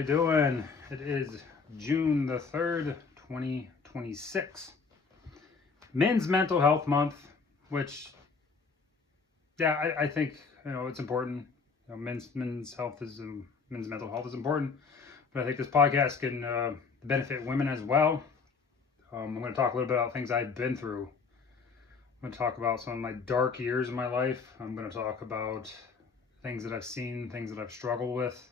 How you doing? It is June the 3rd, 2026. Men's Mental Health Month, which, I think, it's important. Men's mental health is important, but I think this podcast can benefit women as well. I'm going to talk a little bit about things I've been through. I'm going to talk about some of my dark years in my life. I'm going to talk about things that I've seen, things that I've struggled with.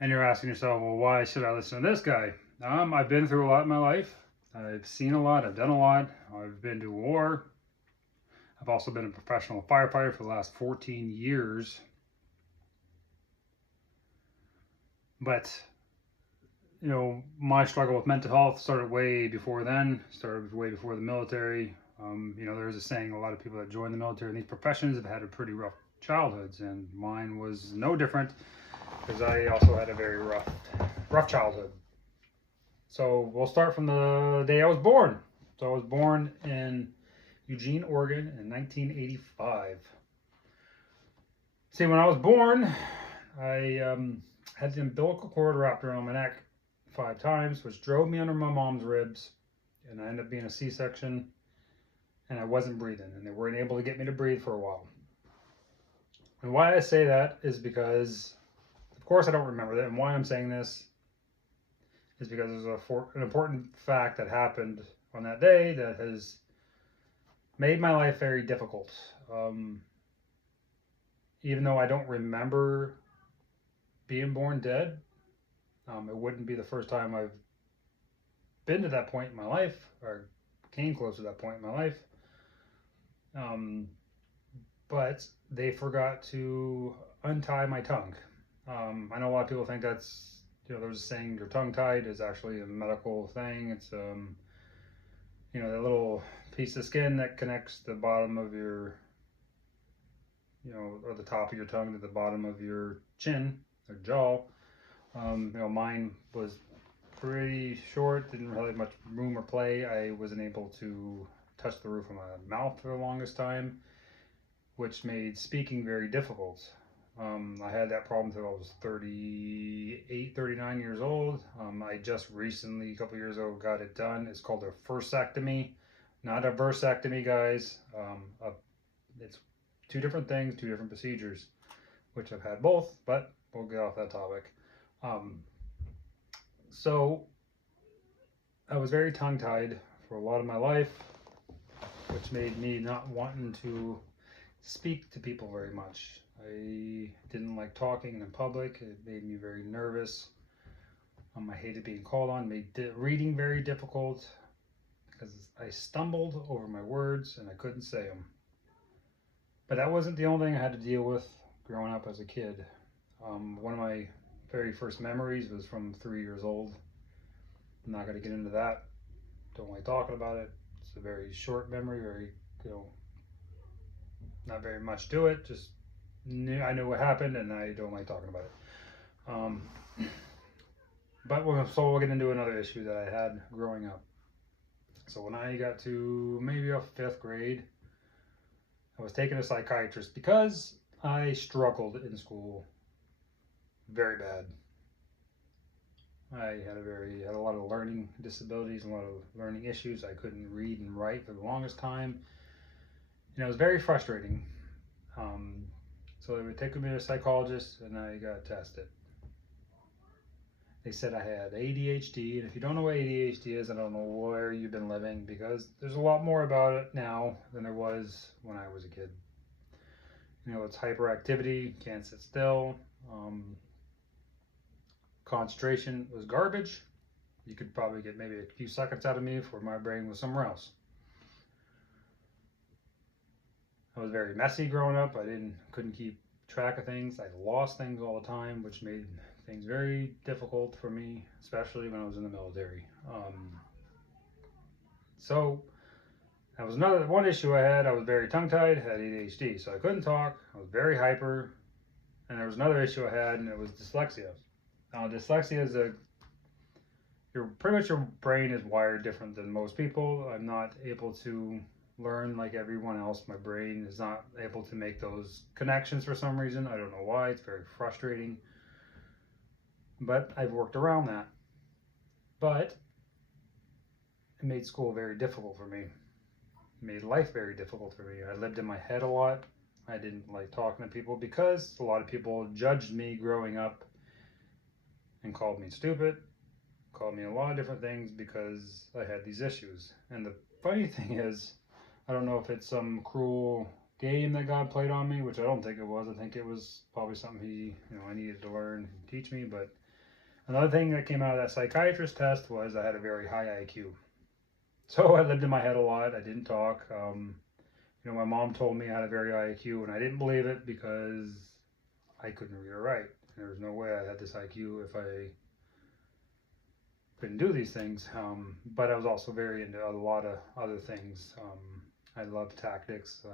And you're asking yourself, well, why should I listen to this guy? I've been through a lot in my life. I've seen a lot. I've done a lot. I've been to war. I've also been a professional firefighter for the last 14 years. But, my struggle with mental health started way before then, started way before the military. There's a saying, a lot of people that join the military in these professions have had a pretty rough childhoods, and mine was no different, because I also had a very rough childhood. So we'll start from the day I was born. So I was born in Eugene, Oregon in 1985. See, when I was born, I had the umbilical cord wrapped around my neck 5 times, which drove me under my mom's ribs, and I ended up being a C-section, and I wasn't breathing, and they weren't able to get me to breathe for a while. And why I say that is because, of course, I don't remember that, and why I'm saying this is because there's an important fact that happened on that day that has made my life very difficult. Even though I don't remember being born dead, it wouldn't be the first time I've been to that point in my life, or came close to that point in my life. But they forgot to untie my tongue. I know a lot of people think that's, there's a saying, your tongue tied is actually a medical thing. It's, that little piece of skin that connects the bottom of your, or the top of your tongue to the bottom of your chin or jaw. Mine was pretty short, didn't really have much room or play. I wasn't able to touch the roof of my mouth for the longest time, which made speaking very difficult. I had that problem until I was 38, 39 years old. I just recently, a couple years ago, got it done. It's called a fursectomy, not a versectomy, guys. It's 2 different things, 2 different procedures, which I've had both, but we'll get off that topic. So I was very tongue-tied for a lot of my life, which made me not wanting to speak to people very much. I didn't like talking in public. It made me very nervous. I hated being called on. Made reading very difficult because I stumbled over my words and I couldn't say them. But that wasn't the only thing I had to deal with growing up as a kid. One of my very first memories was from 3 years old. I'm not going to get into that. Don't like talking about it. It's a very short memory, very, not very much to it. Just I knew what happened, and I don't like talking about it. But we'll get into another issue that I had growing up. So when I got to maybe a 5th grade, I was taking a psychiatrist because I struggled in school very bad. I had a lot of learning disabilities, a lot of learning issues. I couldn't read and write for the longest time. It was very frustrating. So they would take me to a psychologist, and I got tested. They said I had ADHD, and if you don't know what ADHD is, I don't know where you've been living, because there's a lot more about it now than there was when I was a kid. It's hyperactivity, can't sit still. Concentration was garbage. You could probably get maybe a few seconds out of me before my brain was somewhere else. I was very messy growing up. I couldn't keep track of things. I lost things all the time, which made things very difficult for me, especially when I was in the military. So that was one issue I had. I was very tongue-tied, had ADHD, so I couldn't talk. I was very hyper. And there was another issue I had, and it was dyslexia. Dyslexia is pretty much your brain is wired different than most people. I'm not able to learn like everyone else. My brain is not able to make those connections for some reason. I don't know why. It's very frustrating. but I've worked around that. But it made school very difficult for me. It made life very difficult for me. I lived in my head a lot. I didn't like talking to people because a lot of people judged me growing up and called me stupid, called me a lot of different things because I had these issues. And the funny thing is, I don't know if it's some cruel game that God played on me, which I don't think it was. I think it was probably something I needed to learn and teach me. But another thing that came out of that psychiatrist test was I had a very high IQ. So I lived in my head a lot. I didn't talk. My mom told me I had a very high IQ, and I didn't believe it because I couldn't read or write. There was no way I had this IQ if I couldn't do these things. But I was also very into a lot of other things. I loved tactics.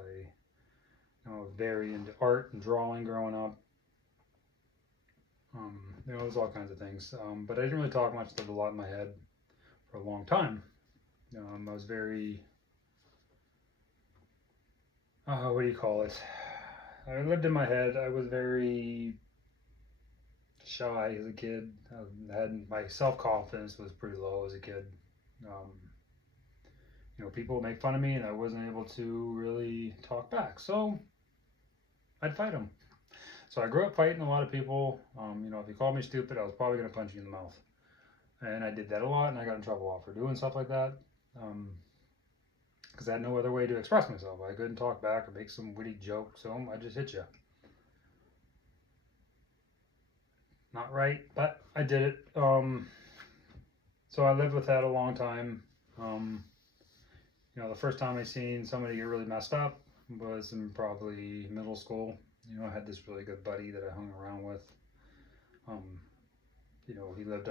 I was very into art and drawing growing up. It was all kinds of things. But I didn't really talk much. Lived a lot in my head for a long time. I was very, what do you call it? I lived in my head. I was very shy as a kid. My self-confidence was pretty low as a kid. People would make fun of me and I wasn't able to really talk back. So I'd fight them. So I grew up fighting a lot of people. If you called me stupid, I was probably going to punch you in the mouth. And I did that a lot, and I got in trouble a lot for doing stuff like that. Because I had no other way to express myself. I couldn't talk back or make some witty joke, so I just hit you. Not right, but I did it. So I lived with that a long time. The first time I seen somebody get really messed up was in probably middle school. I had this really good buddy that I hung around with. He lived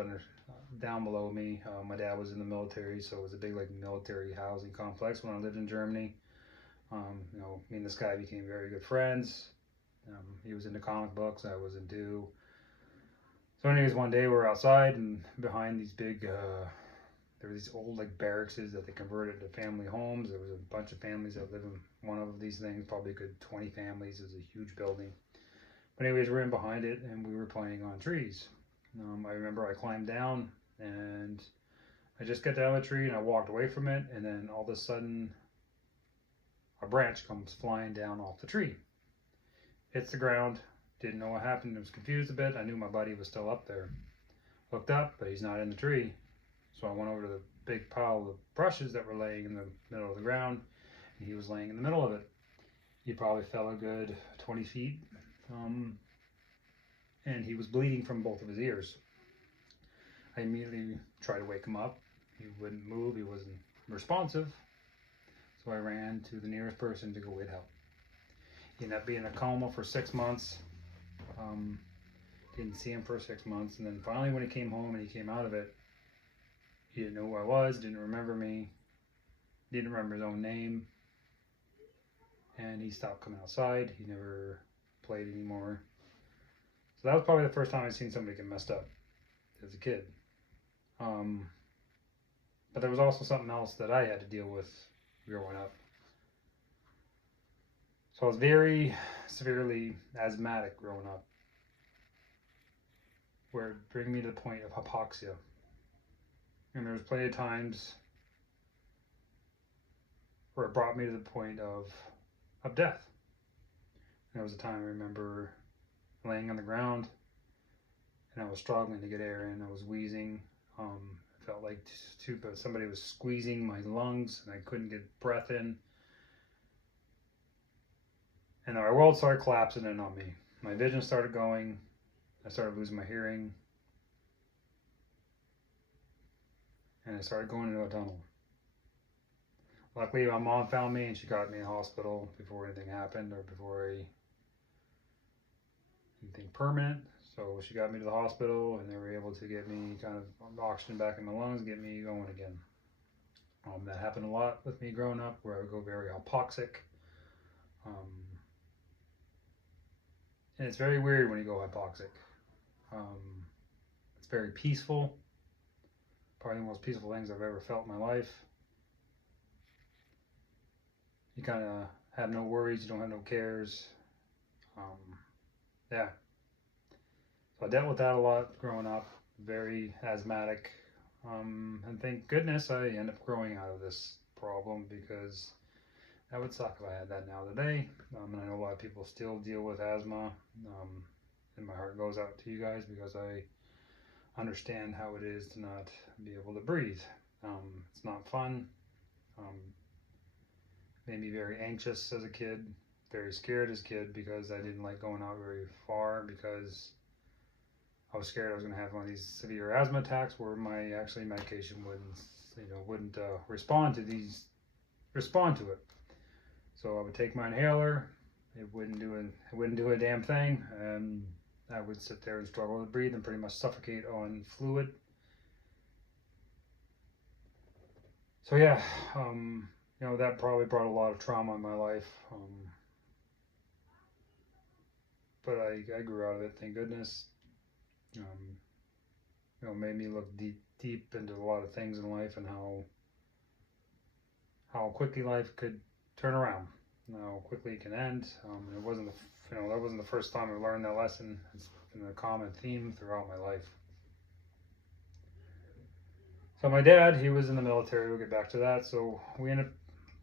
down below me. My dad was in the military, so it was a big military housing complex when I lived in Germany. Me and this guy became very good friends. He was into comic books. I was into. So anyways, one day we were outside and behind these big, there were these old barracks that they converted to family homes. There was a bunch of families that lived in one of these things, probably a good 20 families. It was a huge building. But anyways, we're in behind it and we were playing on trees. I remember I climbed down and I just got down the tree and I walked away from it, and then all of a sudden a branch comes flying down off the tree. Hits the ground. Didn't know what happened. I was confused a bit. I knew my buddy was still up there. Looked up, but he's not in the tree. So I went over to the big pile of brushes that were laying in the middle of the ground, and he was laying in the middle of it. He probably fell a good 20 feet. And he was bleeding from both of his ears. I immediately tried to wake him up. He wouldn't move. He wasn't responsive. So I ran to the nearest person to go get help. He ended up being in a coma for 6 months. Didn't see him for 6 months. And then finally when he came home and he came out of it, he didn't know who I was, didn't remember me, didn't remember his own name. And he stopped coming outside. He never played anymore. So that was probably the first time I'd seen somebody get messed up as a kid. But there was also something else that I had to deal with growing up. So I was very severely asthmatic growing up, where it bring me to the point of hypoxia. And there was plenty of times where it brought me to the point of death. And there was a time I remember laying on the ground and I was struggling to get air in. I was wheezing. It felt like somebody was squeezing my lungs and I couldn't get breath in. And my world started collapsing in on me. My vision started going. I started losing my hearing. And I started going into a tunnel. Luckily, my mom found me and she got me in the hospital before anything happened or before anything permanent. So she got me to the hospital and they were able to get me kind of oxygen back in my lungs, get me going again. That happened a lot with me growing up, where I would go very hypoxic. And it's very weird when you go hypoxic. It's very peaceful. Probably the most peaceful things I've ever felt in my life. You kind of have no worries, you don't have no cares. Yeah. So I dealt with that a lot growing up, very asthmatic. And thank goodness I ended up growing out of this problem, because that would suck if I had that now today. And I know a lot of people still deal with asthma. And my heart goes out to you guys, because I understand how it is to not be able to breathe. It's not fun. Made me very anxious as a kid, very scared as a kid, because I didn't like going out very far, because I was scared I was going to have one of these severe asthma attacks where my medication wouldn't respond to it. So I would take my inhaler, it wouldn't do a damn thing, and I would sit there and struggle to breathe and pretty much suffocate on fluid. So yeah, that probably brought a lot of trauma in my life. But I grew out of it, thank goodness. Made me look deep into a lot of things in life, and how quickly life could turn around, how quickly it can end. It wasn't that wasn't the first time I learned that lesson. It's been a common theme throughout my life. So my dad, he was in the military. We'll get back to that. So we ended up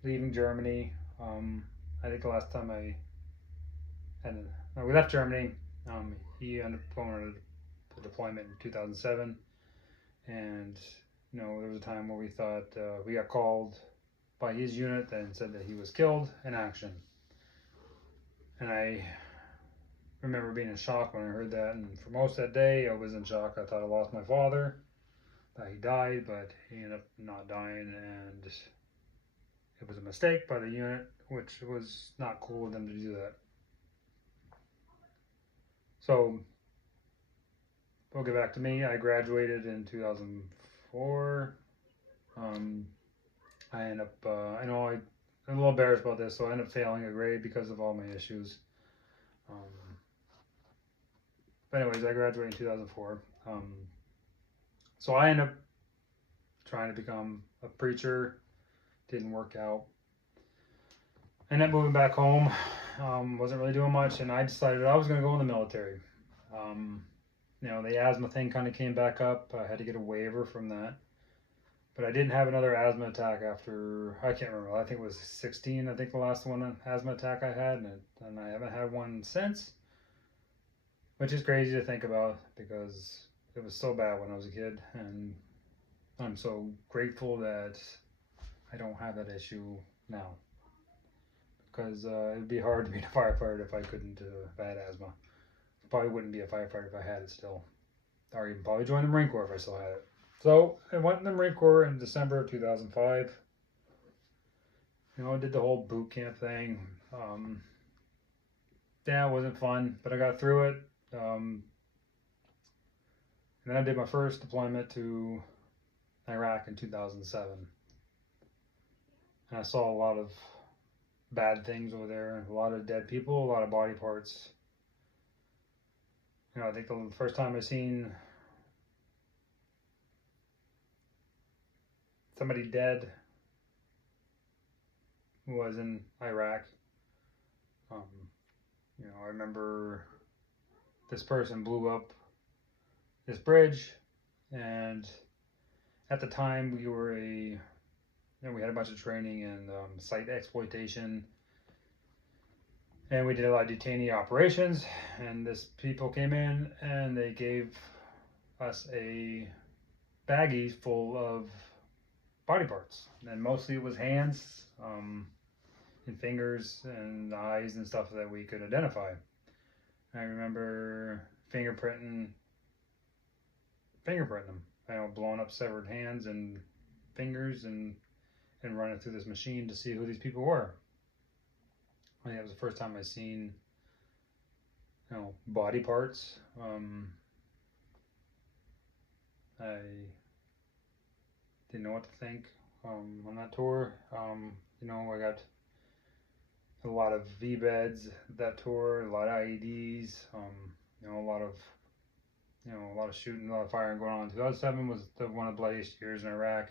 leaving Germany. I think the last time we left Germany. He ended up going on a deployment in 2007, and there was a time where we thought we got called by his unit and said that he was killed in action. And I remember being in shock when I heard that, and for most of that day I was in shock. I thought I lost my father, that he died, but he ended up not dying, and it was a mistake by the unit, which was not cool of them to do that. So we'll get back to me. I graduated in 2004. I ended up, I'm a little embarrassed about this, so I ended up failing a grade because of all my issues. But anyways, I graduated in 2004. So I ended up trying to become a preacher. Didn't work out. Ended up moving back home. Wasn't really doing much, and I decided I was going to go in the military. The asthma thing kind of came back up. I had to get a waiver from that. But I didn't have another asthma attack after, I can't remember, I think it was 16, I think the last asthma attack I had, and I haven't had one since, which is crazy to think about, because it was so bad when I was a kid, and I'm so grateful that I don't have that issue now, because it'd be hard to be a firefighter if I couldn't if I had asthma. Probably wouldn't be a firefighter if I had it still, or even probably join the Marine Corps if I still had it. So I went in the Marine Corps in December of 2005. I did the whole boot camp thing. It wasn't fun, but I got through it. And then I did my first deployment to Iraq in 2007. And I saw a lot of bad things over there, a lot of dead people, a lot of body parts. I think the first time I seen somebody dead was in Iraq. I remember this person blew up this bridge, and at the time we had a bunch of training in site exploitation, and we did a lot of detainee operations, and this people came in and they gave us a baggie full of body parts, and mostly it was hands and fingers and eyes and stuff that we could identify. I remember fingerprinting them, blowing up severed hands and fingers and running through this machine to see who these people were. I think that was the first time I seen body parts. I didn't know what to think on that tour. I got a lot of V-beds that tour, a lot of IEDs, a lot of shooting, a lot of firing going on. 2007 was one of the bloodiest years in Iraq.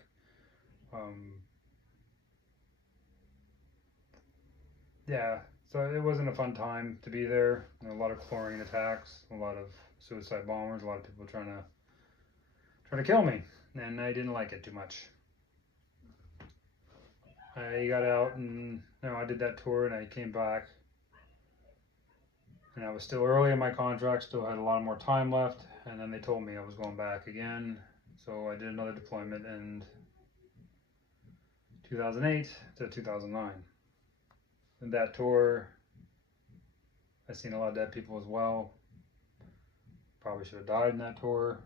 So it wasn't a fun time to be there. A lot of chlorine attacks, a lot of suicide bombers, a lot of people trying to kill me, and I didn't like it too much. I got out and I did that tour, and I came back, and I was still early in my contract, still had a lot more time left, and then they told me I was going back again, so I did another deployment in 2008 to 2009. In that tour, I seen a lot of dead people as well. Probably should have died in that tour.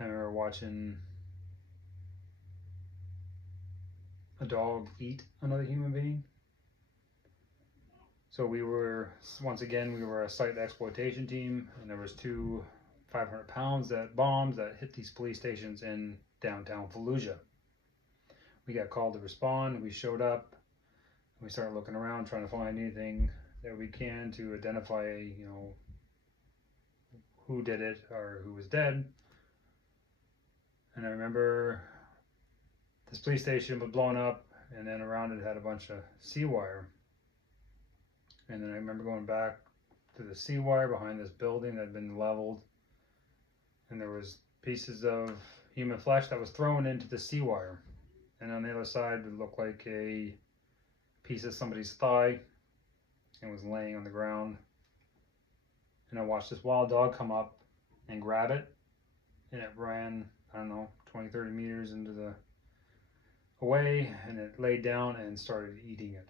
I remember watching a dog eat another human being. So we were a site exploitation team, and there was two 500 pounds bombs that hit these police stations in downtown Fallujah. We got called to respond. We showed up. We started looking around, trying to find anything that we can to identify, who did it or who was dead. And I remember this police station was blown up, and then around it had a bunch of sea wire. And then I remember going back to the sea wire behind this building that had been leveled, and there was pieces of human flesh that was thrown into the sea wire. And on the other side, it looked like a piece of somebody's thigh, and was laying on the ground. And I watched this wild dog come up and grab it, and it ran, 20-30 meters away, and it laid down and started eating it.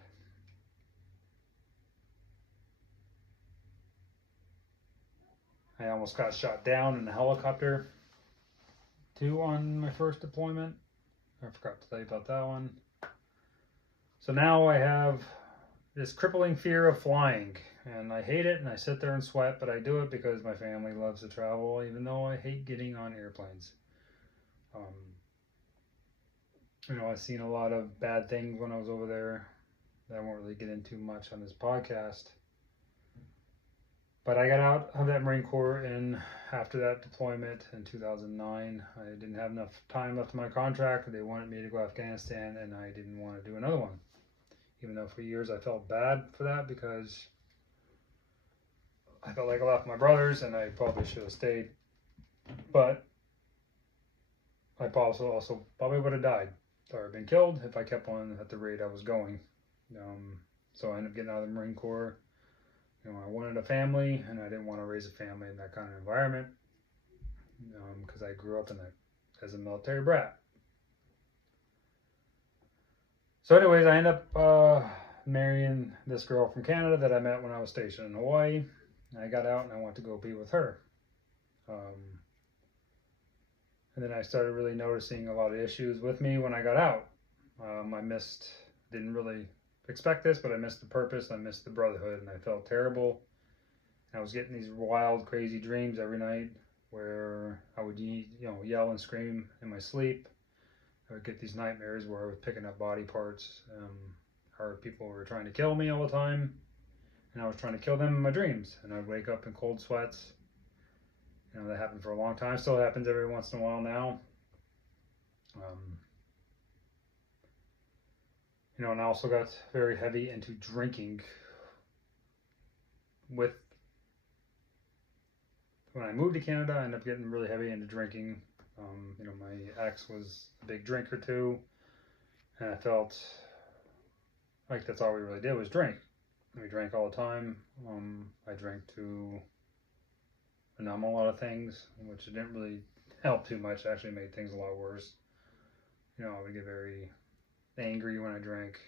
I almost got shot down in a helicopter too on my first deployment. I forgot to tell you about that one. So now I have this crippling fear of flying, and I hate it, and I sit there and sweat, but I do it because my family loves to travel, even though I hate getting on airplanes. I've seen a lot of bad things when I was over there that I won't really get into much on this podcast. But I got out of that Marine Corps after that deployment in 2009. I didn't have enough time left in my contract. They wanted me to go to Afghanistan, and I didn't want to do another one. Even though for years I felt bad for that, because I felt like I left my brothers and I probably should have stayed. But I also probably would have died or been killed if I kept on at the rate I was going. So I ended up getting out of the Marine Corps. I wanted a family, and I didn't want to raise a family in that kind of environment, because I grew up as a military brat. So anyways, I ended up marrying this girl from Canada that I met when I was stationed in Hawaii. And I got out and I went to go be with her. And then I started really noticing a lot of issues with me when I got out. Didn't really expect this, but I missed the purpose, I missed the brotherhood, and I felt terrible. I was getting these wild, crazy dreams every night where I would yell and scream in my sleep. I would get these nightmares where I was picking up body parts, or people were trying to kill me all the time, and I was trying to kill them in my dreams, and I'd wake up in cold sweats. That happened for a long time. Still happens every once in a while now. And I also got very heavy into drinking. When I moved to Canada, I ended up getting really heavy into drinking. My ex was a big drinker too, and I felt like that's all we really did was drink. We drank all the time. I drank to numb a lot of things, which didn't really help too much. It actually made things a lot worse. I would get very angry when I drank,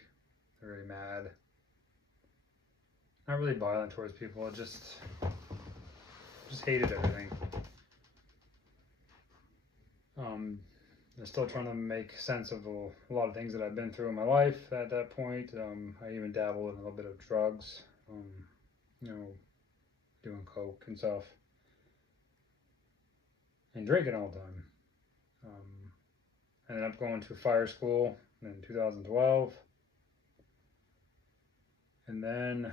very mad. Not really violent towards people, I just hated everything. I'm still trying to make sense of a lot of things that I've been through in my life at that point. I even dabbled in a little bit of drugs, doing coke and stuff, and drinking all the time. I ended up going to fire school in 2012, and then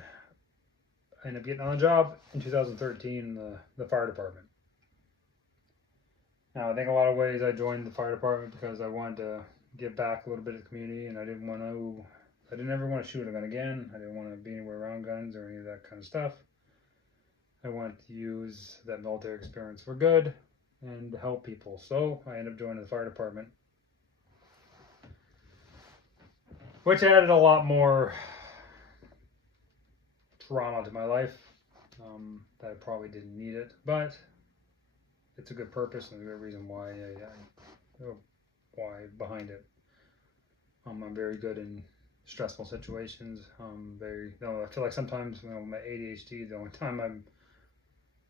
I ended up getting on the job in 2013 in the fire department. Now, I think a lot of ways I joined the fire department because I wanted to give back a little bit to the community, and I didn't want to I didn't ever want to shoot a gun again. I didn't want to be anywhere around guns or any of that kind of stuff. I wanted to use that military experience for good and to help people. So I ended up joining the fire department, which added a lot more trauma to my life. That I probably didn't need it, but it's a good purpose and a good reason why why behind it. I'm very good in stressful situations. I feel like sometimes my ADHD, the only time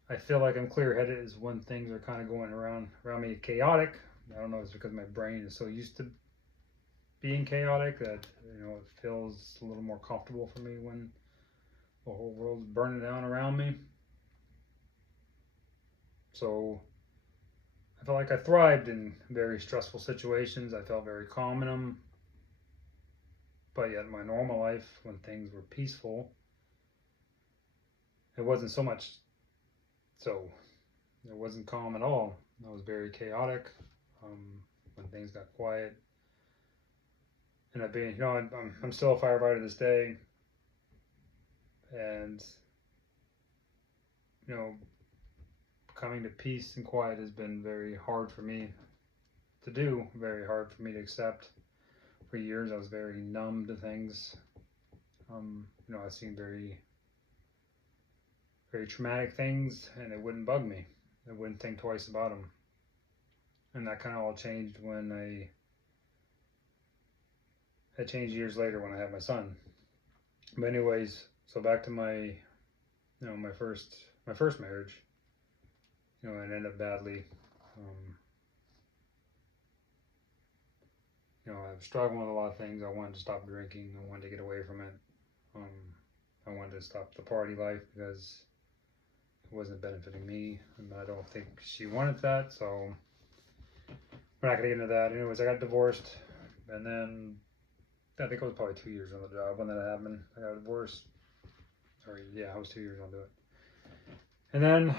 I feel like I'm clear-headed is when things are kind of going around me chaotic. I don't know if it's because my brain is so used to being chaotic that it feels a little more comfortable for me when the whole world's burning down around me. So I felt like I thrived in very stressful situations. I felt very calm in them. But yet in my normal life, when things were peaceful, it wasn't so much so. It wasn't calm at all. I was very chaotic when things got quiet. And I'm still a firefighter to this day. And, coming to peace and quiet has been very hard for me to do, very hard for me to accept. For years, I was very numb to things. I've seen very, very traumatic things, and it wouldn't bug me. I wouldn't think twice about them. And that kind of all changed when it changed years later when I had my son. But anyways, so back to my first marriage. It ended up badly. I was struggling with a lot of things. I wanted to stop drinking. I wanted to get away from it. I wanted to stop the party life because it wasn't benefiting me, and I don't think she wanted that. So we're not gonna get into that. Anyways, I got divorced, and then I think I was probably 2 years on the job when that happened. I got divorced. I was 2 years onto it. And then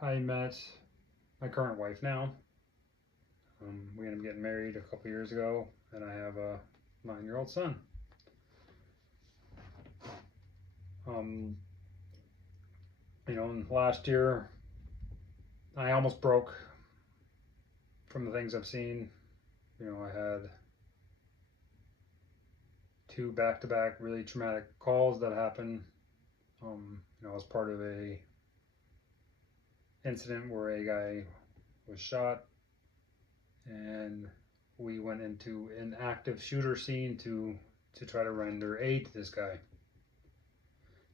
I met my current wife now. We ended up getting married a couple years ago, and I have a 9-year-old son. Last year I almost broke from the things I've seen. I had 2 back-to-back really traumatic calls that happened. I was part of a incident where a guy was shot, and we went into an active shooter scene to try to render aid to this guy.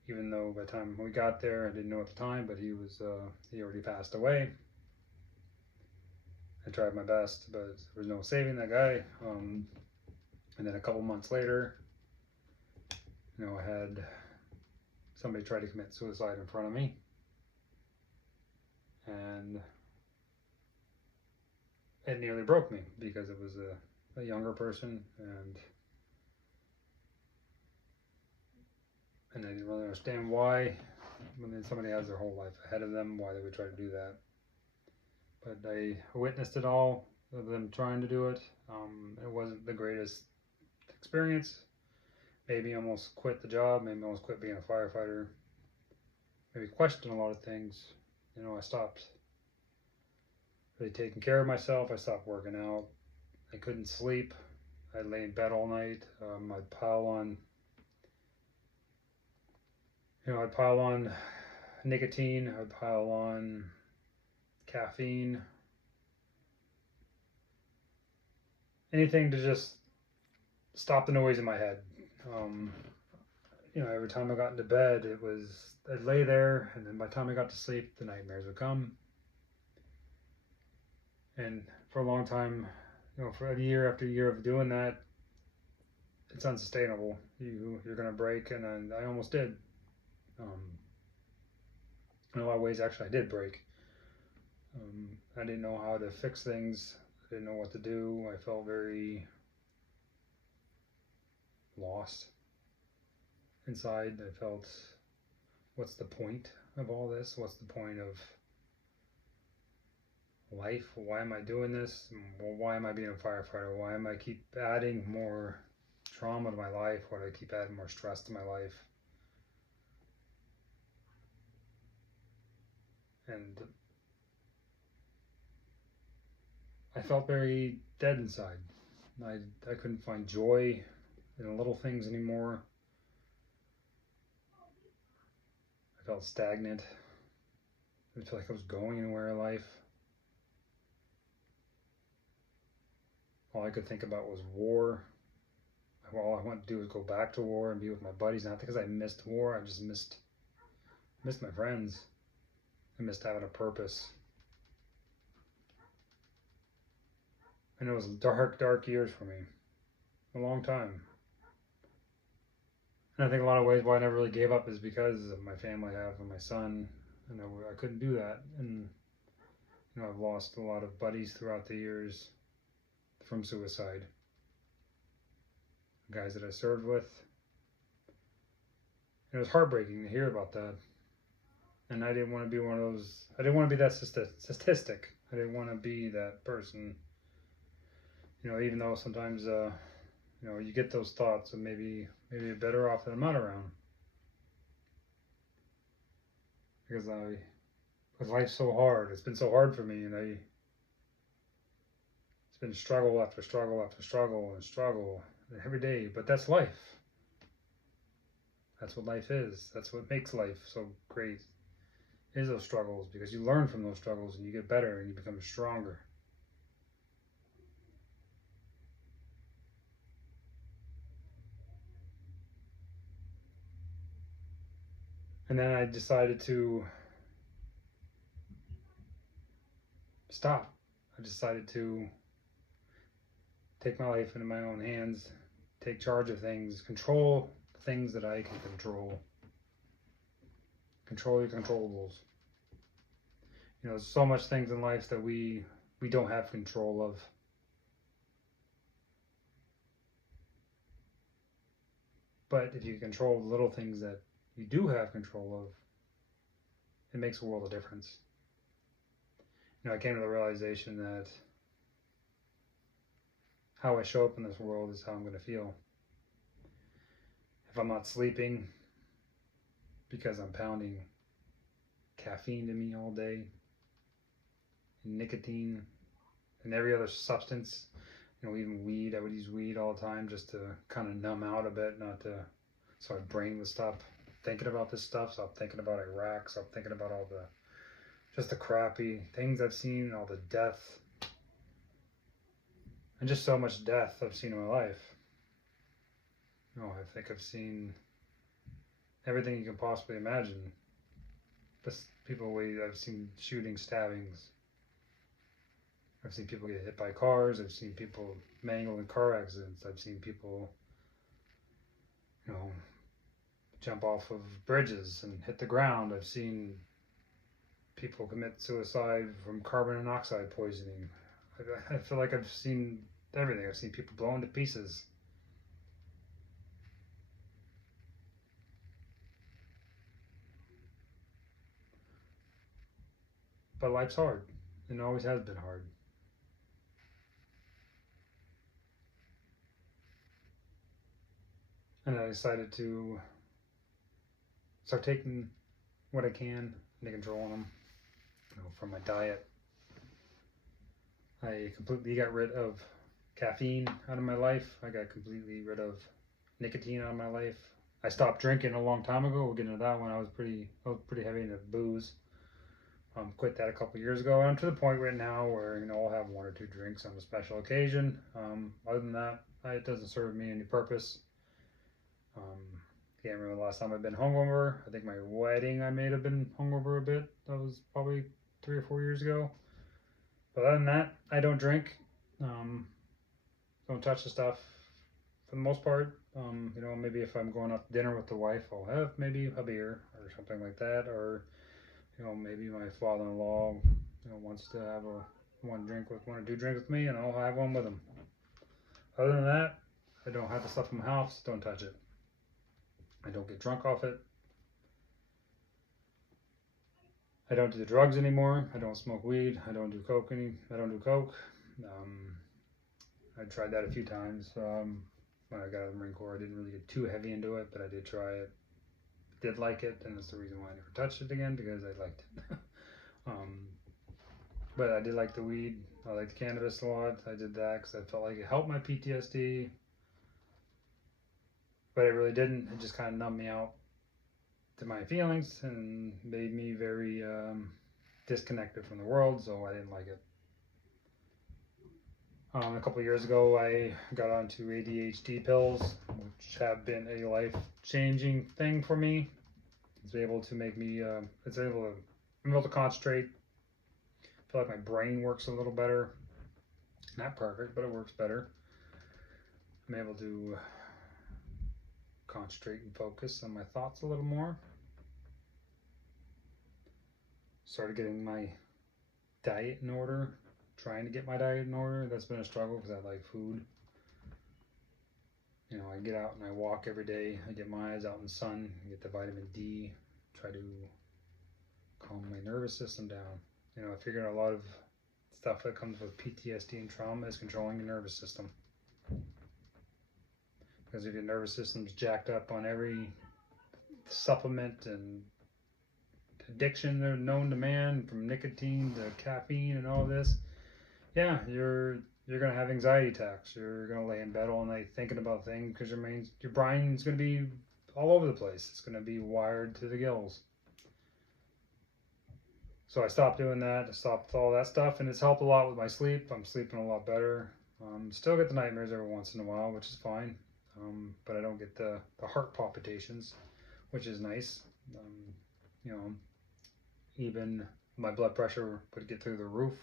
Even though by the time we got there, I didn't know at the time, but he already passed away. I tried my best, but there was no saving that guy. And then a couple months later, I had somebody try to commit suicide in front of me. And it nearly broke me because it was a younger person, and I didn't really understand why, when somebody has their whole life ahead of them, why they would try to do that. But I witnessed it all, of them trying to do it. It wasn't the greatest experience. Maybe almost quit the job, maybe almost quit being a firefighter, maybe questioned a lot of things. I stopped really taking care of myself. I stopped working out. I couldn't sleep. I'd lay in bed all night. I'd pile on nicotine. I'd pile on caffeine. Anything to just stop the noise in my head. Every time I got into bed, I'd lay there, and then by the time I got to sleep, the nightmares would come. And for a long time, for a year after year of doing that, it's unsustainable. You're gonna break, and I almost did. In a lot of ways, actually, I did break. I didn't know how to fix things. I didn't know what to do. I felt very lost inside. I felt, what's the point of all this? What's the point of life? Why am I doing this? Why am I being a firefighter? Why am I keep adding more trauma to my life? Why do I keep adding more stress to my life? And I felt very dead inside. I couldn't find joy in little things anymore. I felt stagnant. I didn't feel like I was going anywhere in life. All I could think about was war. All I wanted to do was go back to war and be with my buddies. Not because I missed war, I just missed my friends. I missed having a purpose. And it was dark, dark years for me. A long time. And I think a lot of ways why I never really gave up is because of my family I have and my son. And I couldn't do that. And I've lost a lot of buddies throughout the years from suicide. Guys that I served with. And it was heartbreaking to hear about that. And I didn't want to be one of those, I didn't want to be that statistic. I didn't want to be that person. Even though sometimes, you get those thoughts of maybe you're better off that I'm not around. Because life's so hard. It's been so hard for me, and it's been struggle after struggle after struggle and struggle every day. But that's life. That's what life is. That's what makes life so great. Is those struggles, because you learn from those struggles and you get better and you become stronger. And then I decided to stop. I decided to take my life into my own hands, take charge of things, control the things that I can control. Control your controllables. There's so much things in life that we don't have control of. But if you control the little things that you do have control of, it makes a world of difference. I came to the realization that how I show up in this world is how I'm going to feel. If I'm not sleeping because I'm pounding caffeine to me all day, and nicotine, and every other substance, even weed, I would use weed all the time just to kind of numb out a bit, so my brain would stop thinking about this stuff, stop thinking about Iraq, stop thinking about all the crappy things I've seen, all the death, and just so much death I've seen in my life. I think I've seen everything you can possibly imagine. I've seen shootings, stabbings. I've seen people get hit by cars. I've seen people mangled in car accidents. I've seen people, jump off of bridges and hit the ground. I've seen people commit suicide from carbon monoxide poisoning. I feel like I've seen everything. I've seen people blown to pieces. But life's hard, and it always has been hard. And I decided to start taking what I can and control on them. From my diet. I completely got rid of caffeine out of my life. I got completely rid of nicotine out of my life. I stopped drinking a long time ago. We'll get into that one. I was pretty heavy into booze. Quit that a couple years ago. I'm to the point right now where I'll have one or two drinks on a special occasion. Other than that, it doesn't serve me any purpose. Can't remember the last time I've been hungover. I think my wedding I may have been hungover a bit. That was probably 3 or 4 years ago. But other than that, I don't drink. Don't touch the stuff for the most part. Maybe if I'm going out to dinner with the wife, I'll have maybe a beer or something like that. Or maybe my father-in-law wants to have one or two drinks with me, and I'll have one with him. Other than that, I don't have the stuff in my house. Don't touch it. I don't get drunk off it. I don't do drugs anymore. I don't smoke weed. I don't do coke. I don't do coke. I tried that a few times. when I got out of the Marine Corps. I didn't really get too heavy into it, but I did try it. Did like it, and that's the reason why I never touched it again, because I liked it. But I did like the weed. I liked the cannabis a lot. I did that because I felt like it helped my PTSD. But it really didn't. It just kind of numbed me out to my feelings and made me very disconnected from the world, so I didn't like it. A couple of years ago, I got onto ADHD pills, which have been a life-changing thing for me. It's able to make me, I'm able to concentrate. I feel like my brain works a little better. Not perfect, but it works better. I'm able to concentrate and focus on my thoughts a little more. Started getting my diet in order. Trying to get my diet in order. That's been a struggle because I like food. You know, I get out and I walk every day. I get my eyes out in the sun. I get the vitamin D. Try to calm my nervous system down. You know, I figured a lot of stuff that comes with PTSD and trauma is controlling your nervous system. Because if your nervous system's jacked up on every supplement and addiction they're known to man, from nicotine to caffeine and all this, yeah, you're gonna have anxiety attacks. You're gonna lay in bed all night thinking about things because your brain's gonna be all over the place. It's gonna be wired to the gills. So I stopped doing that. I stopped all that stuff, and it's helped a lot with my sleep. I'm sleeping a lot better. Still get the nightmares every once in a while, which is fine. But I don't get the heart palpitations, which is nice. You know, even my blood pressure would get through the roof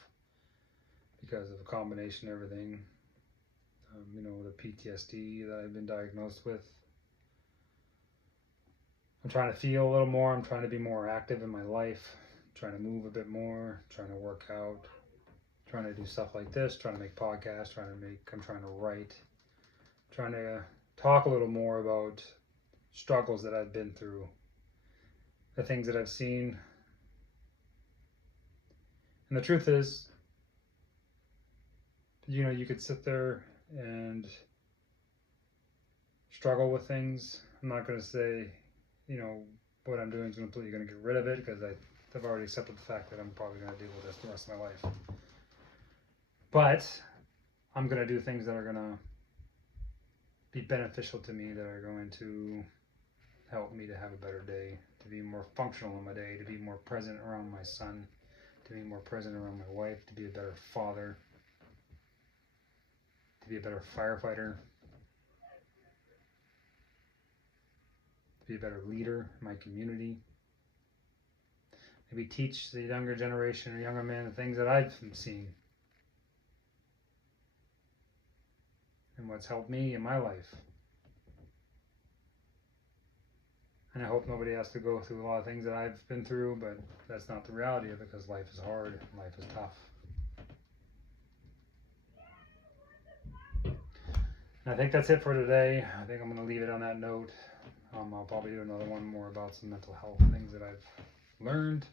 because of a combination of everything. You know, the PTSD that I've been diagnosed with. I'm trying to feel a little more. I'm trying to be more active in my life. I'm trying to move a bit more. Trying to work out. Trying to do stuff like this. Trying to make podcasts. I'm trying to write. Trying to talk a little more about struggles that I've been through. The things that I've seen. And the truth is, you know, you could sit there and struggle with things. I'm not going to say, you know, what I'm doing is completely going to get rid of it, because I've already accepted the fact that I'm probably going to deal with this the rest of my life. But I'm going to do things that are going to be beneficial to me, that are going to help me to have a better day, to be more functional in my day, to be more present around my son, to be more present around my wife, to be a better father, to be a better firefighter, to be a better leader in my community. Maybe teach the younger generation or younger men the things that I've seen and what's helped me in my life. And I hope nobody has to go through a lot of things that I've been through, but that's not the reality of it, because life is hard and life is tough. And I think that's it for today. I think I'm going to leave it on that note. I'll probably do another one more about some mental health things that I've learned.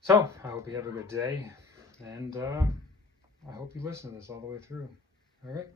So I hope you have a good day, and I hope you listen to this all the way through. All right.